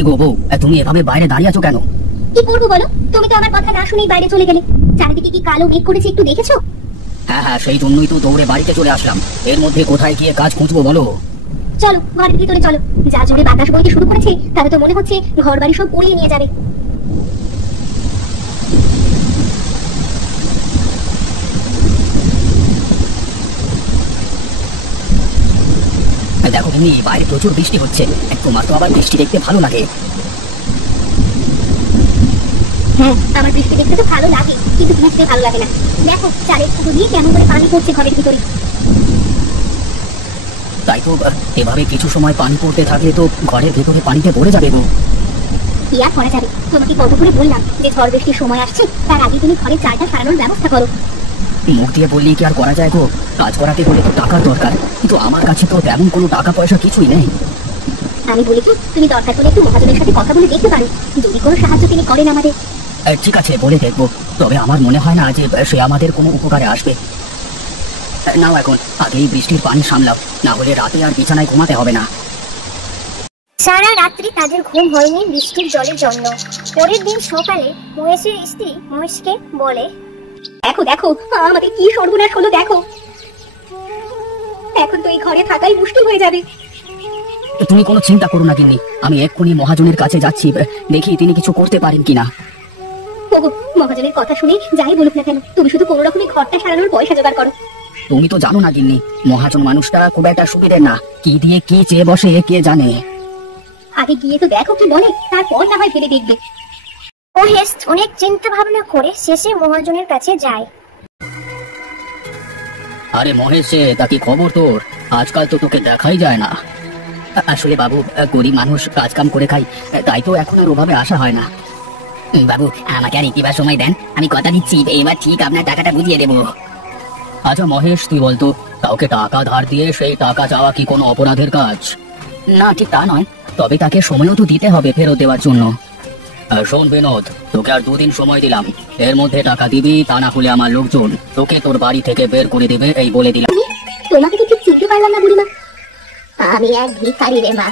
কি গো বউ, তুমি এভাবে বাইরে দাঁড়িয়ে আছো কেন? কি করবো বলো, তুমি তো আমার কথা না শুনেই বাইরে চলে গেলে। চারিদিকে কি কালো মেঘ করেছে একটু দেখেছো? হ্যাঁ হ্যাঁ, সেই জন্যই তো দৌড়ে বাড়িতে চলে আসলাম। এর মধ্যে কোথায় গিয়ে কাজ খুঁজবো বলো? চলো ঘরের ভিতরে চলো, যা জোরে বাতাস বইতে শুরু করেছে তাতে তো মনে হচ্ছে ঘর বাড়ি সব উড়িয়ে নিয়ে যাবে। দেখো তুমি, বাইরে প্রচুর বৃষ্টি হচ্ছে। তোমার তো আবার বৃষ্টি দেখতে ভালো লাগে। হ্যাঁ, আমার বৃষ্টি দেখতে তো ভালো লাগে, কিন্তু ভিজতে ভালো লাগে না। দেখো চারের ফুটো দিয়ে কেমন করে পানি পড়ছে ঘরের ভিতরে। তাই তো, এভাবে কিছু সময় পানি পড়তে থাকলে তো ঘরের ভেতরে পানিতে পড়ে যাবে গো। কি আর করা যাবে, তোমাকে কত করে বললাম যে ঝড় বৃষ্টির সময় আসছে, তার আগে তুমি ঘরের চালটা সারানোর ব্যবস্থা করো। মুখ দিয়ে বললি কি আর করা যায় গো? কাজ করাতে হলে তো টাকার দরকার, কিন্তু আমার কাছে তো তেমন কোনো টাকা পয়সা কিছুই নেই। আমি বলি কি, তুমি দরকার হলে একটু মহাজনের সাথে কথা বলে দেখতে পারো, যদি কোনো সাহায্য তিনি করেন আমাদের। ঠিক আছে, বলে দেখবো, তবে আমার মনে হয় না যে সে আমাদের কোনো উপকারে আসবে। নাও এখন আগেই বৃষ্টির পানি সামলাও, না হলে রাতে আর বিছানায় ঘুমাতে হবে না। সারা রাত্রি তাদের ঘুম হয়নি বৃষ্টির জলের জন্য। পরের দিন সকালে মহেশের স্ত্রী মহেশকে বলে, দেখো দেখো আমাদের কি সর্বনাশ হলো দেখো, এখন তো এই ঘরে থাকাই মুশকিল হয়ে যাবে। তুমি কোনো চিন্তা করো না গিন্নি, আমি এক্ষুনি মহাজনের কাছে যাচ্ছি, দেখি তিনি কিছু করতে পারেন কিনা। ওগো, মহাজনের কথা শুনে যাই বলুক না কেন, তুমি শুধু কোনো রকমের ঘরটা সারানোর পয়সা জোগাড় করো। তুমি তো জানো না গিন্নি, মহাজন মানুষটা খুব একটা সুবিধের না, কি দিয়ে কি চেয়ে বসে কে জানে। আগে গিয়ে তো দেখো কি বলে, তারপর না হয় ভেবে দেখবে। মহেশ অনেক চিন্তা ভাবনা করে শেষে মহাজনের কাছে যায়। আরে মহেশ, তা কি খবর তোর? আজকাল তো তোকে দেখাই যায় না। আসলে বাবু, গরিব মানুষ, কাজ কাম করে খাই, তাই তো এখন আর ওভাবে আসা হয় না। বাবু, আমাকে আর একটিবার সময় দেন, আমি কথা দিচ্ছি এবার ঠিক আপনার টাকাটা বুঝিয়ে দেবো। আচ্ছা মহেশ, তুই বলতো, কাউকে টাকা ধার দিয়ে সেই টাকা চাওয়া কি কোনো অপরাধের কাজ? না, ঠিক তা নয়, তবে তাকে সময়ও তো দিতে হবে ফেরত দেওয়ার জন্য। শোন বিনোদ, তোকে আর 2 দিন সময় দিলাম, এর মধ্যে টাকা দিবি, তা না হলে আমার লোকজন তোকে তোর বাড়ি থেকে বের করে দেবে, এই বলে দিলাম। তোমাকে তো ঠিক চিনতে পারলাম না বুড়িমা। আমি এক ভিখারি রে মা,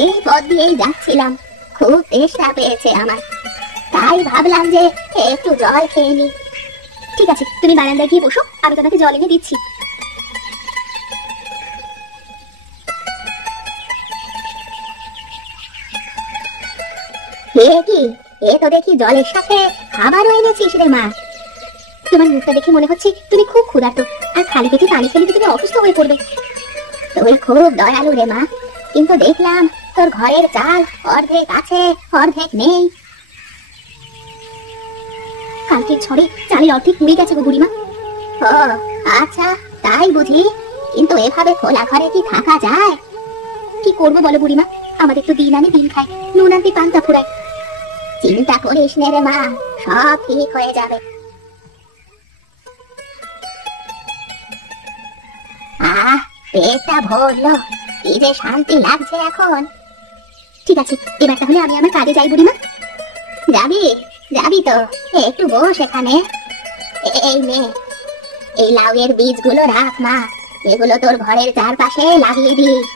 এই পথ দিয়েই যাচ্ছিলাম, খুব তেষ্টা পেয়েছে আমার, তাই ভাবলাম যে একটু জল খেয়ে নি। ঠিক আছে, তুমি বারান্দায় গিয়ে বসো, আমি তোমাকে জল এনে দিচ্ছি। কি এ তো দেখি জলের সাথে খাবারও এনেছিস রে মা। তোমার মুখটা দেখে মনে হচ্ছে তুমি খুব ক্ষুধার্ত, আর খালি পেটে পানি খেলে তুমি অসুস্থ হয়ে পড়বে। তুই খুব দয়ালু রে মা, কিন্তু দেখলাম তোর ঘরের চাল অর্ধেক আছে অর্ধেক নেই। কালকের ঝড়ে চালের অর্ধেক উড়ে গেছে গো বুড়িমা। ও আচ্ছা, তাই বুঝি, কিন্তু এভাবে খোলা ঘরে কি থাকা যায়? কি করবো বলো বুড়িমা, আমাদের তো দিন আনে দিন খায়, নুন আনতে পান্তা ফুরায়। চিন্তা করিস নে রে মা, সব ঠিক হয়ে যাবে। পেটটা ভরলো, কি যে শান্তি লাগছে এখন। ঠিক আছে, এবার তাহলে আমি আমার কাজে যাই বুড়িমা। যাবি? যাবি তো, একটু বস এখানে। এই নে, এই লাউয়ের বীজগুলো রাখ মা, এগুলো তোর ঘরের চারপাশে লাগিয়ে দিস।